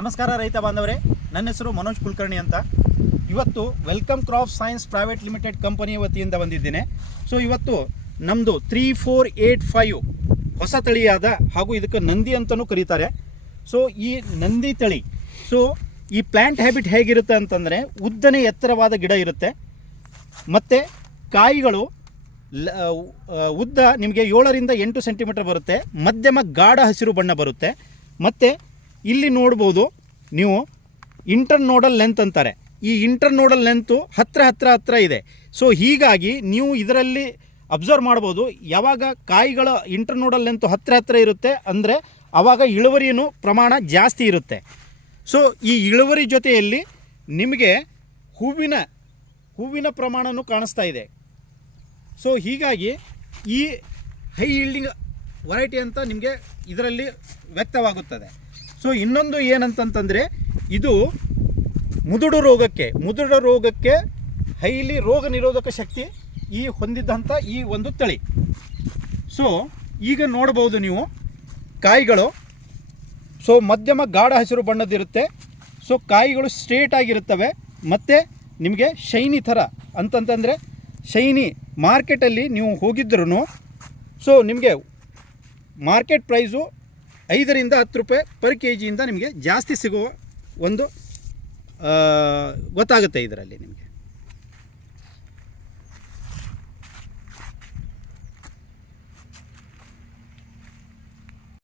ನಮಸ್ಕಾರ ರೈತ ಬಾಂಧವರೇ, ನನ್ನ ಹೆಸರು ಮನೋಜ್ ಕುಲಕರ್ಣಿ ಅಂತ. ಇವತ್ತು welcome crop science private limited ಕಂಪನಿಯ ವತಿಯಿಂದ ಬಂದಿದ್ದೇನೆ. ಸೊ ಇವತ್ತು ನಮ್ಮದು 3485 ಹೊಸ ತಳಿಯಾದ ಹಾಗೂ ಇದಕ್ಕೆ ನಂದಿ ಅಂತಲೂ ಕರೀತಾರೆ. ಸೊ ಈ ನಂದಿ ತಳಿ, ಸೊ ಈ ಪ್ಲ್ಯಾಂಟ್ ಹ್ಯಾಬಿಟ್ ಹೇಗಿರುತ್ತೆ ಅಂತಂದರೆ ಉದ್ದನೆ ಎತ್ತರವಾದ ಗಿಡ ಇರುತ್ತೆ ಮತ್ತು ಕಾಯಿಗಳು ಉದ್ದ ನಿಮಗೆ 7 ರಿಂದ 8 ಸೆಂಟಿಮೀಟರ್ ಬರುತ್ತೆ. ಮಧ್ಯಮ ಗಾಢ ಹಸಿರು ಬಣ್ಣ ಬರುತ್ತೆ. ಮತ್ತು ಇಲ್ಲಿ ನೋಡ್ಬೋದು ನೀವು ಇಂಟರ್ನೋಡಲ್ ಲೆಂತ್ ಅಂತಾರೆ. ಈ ಇಂಟರ್ನೋಡಲ್ ಲೆಂತು ಹತ್ರ ಇದೆ. ಸೊ ಹೀಗಾಗಿ ನೀವು ಇದರಲ್ಲಿ ಅಬ್ಸರ್ವ್ ಮಾಡ್ಬೋದು, ಯಾವಾಗ ಕಾಯಿಗಳ ಇಂಟರ್ನೋಡಲ್ ಲೆಂತು ಹತ್ರ ಇರುತ್ತೆ ಅಂದರೆ ಆವಾಗ ಇಳುವರಿಯೂ ಪ್ರಮಾಣ ಜಾಸ್ತಿ ಇರುತ್ತೆ. ಸೊ ಈ ಇಳುವರಿ ಜೊತೆಯಲ್ಲಿ ನಿಮಗೆ ಹೂವಿನ ಪ್ರಮಾಣವೂ ಕಾಣಿಸ್ತಾ ಇದೆ. ಸೊ ಹೀಗಾಗಿ ಈ ಹೈ ಈಲ್ಡಿಂಗ್ ವೆರೈಟಿ ಅಂತ ನಿಮಗೆ ಇದರಲ್ಲಿ ವ್ಯಕ್ತವಾಗುತ್ತದೆ. ಸೊ ಇನ್ನೊಂದು ಏನಂತಂತಂದರೆ ಇದು ಮುದುಡು ರೋಗಕ್ಕೆ ಹೈಲಿ ರೋಗ ನಿರೋಧಕ ಶಕ್ತಿ ಹೊಂದಿದ್ದಂಥ ಈ ಒಂದು ತಳಿ. ಸೊ ಈಗ ನೋಡ್ಬೋದು ನೀವು ಕಾಯಿಗಳು ಸೊ ಮಧ್ಯಮ ಗಾಢ ಹಸಿರು ಬಣ್ಣದಿರುತ್ತೆ. ಸೊ ಕಾಯಿಗಳು ಸ್ಟ್ರೇಟ್ ಆಗಿರುತ್ತವೆ ಮತ್ತು ನಿಮಗೆ ಶೈನಿ ಥರ ಅಂತಂತಂದರೆ ಶೈನಿ. ಮಾರ್ಕೆಟಲ್ಲಿ ನೀವು ಹೋಗಿದ್ರೂ ಸೊ ನಿಮಗೆ ಮಾರ್ಕೆಟ್ ಪ್ರೈಸು 5 ರಿಂದ 10 ರೂಪಾಯಿ ಪರ್ ಕೆಜಿಯಿಂದ ನಿಮಗೆ ಜಾಸ್ತಿ ಸಿಗುವ ಒಂದು ಗೊತ್ತಾಗುತ್ತೆ ಇದರಲ್ಲಿ ನಿಮಗೆ.